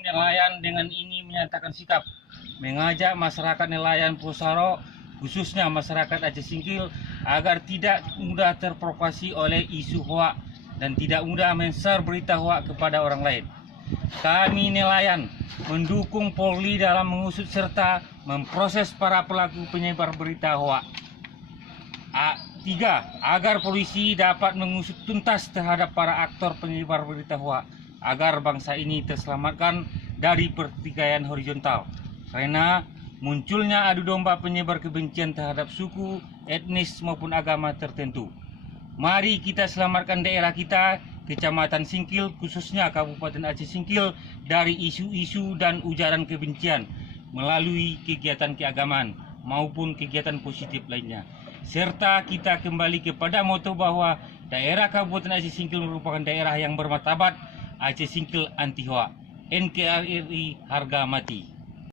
Nelayan dengan ini menyatakan sikap mengajak masyarakat nelayan Pusaro, khususnya masyarakat Aceh Singkil, agar tidak mudah terprovokasi oleh isu hoak dan tidak mudah men-share berita hoak kepada orang lain. Kami nelayan mendukung Polri dalam mengusut serta memproses para pelaku penyebar berita hoak. 3. Agar polisi dapat mengusut tuntas terhadap para aktor penyebar berita hoak, agar bangsa ini terselamatkan dari pertikaian horizontal. Karena munculnya adu domba penyebar kebencian terhadap suku, etnis maupun agama tertentu. Mari kita selamatkan daerah kita, Kecamatan Singkil, khususnya Kabupaten Aceh Singkil, dari isu-isu dan ujaran kebencian melalui kegiatan keagamaan maupun kegiatan positif lainnya. Serta kita kembali kepada moto bahwa daerah Kabupaten Aceh Singkil merupakan daerah yang bermartabat. Aceh Singkil anti hoak. NKRI harga mati.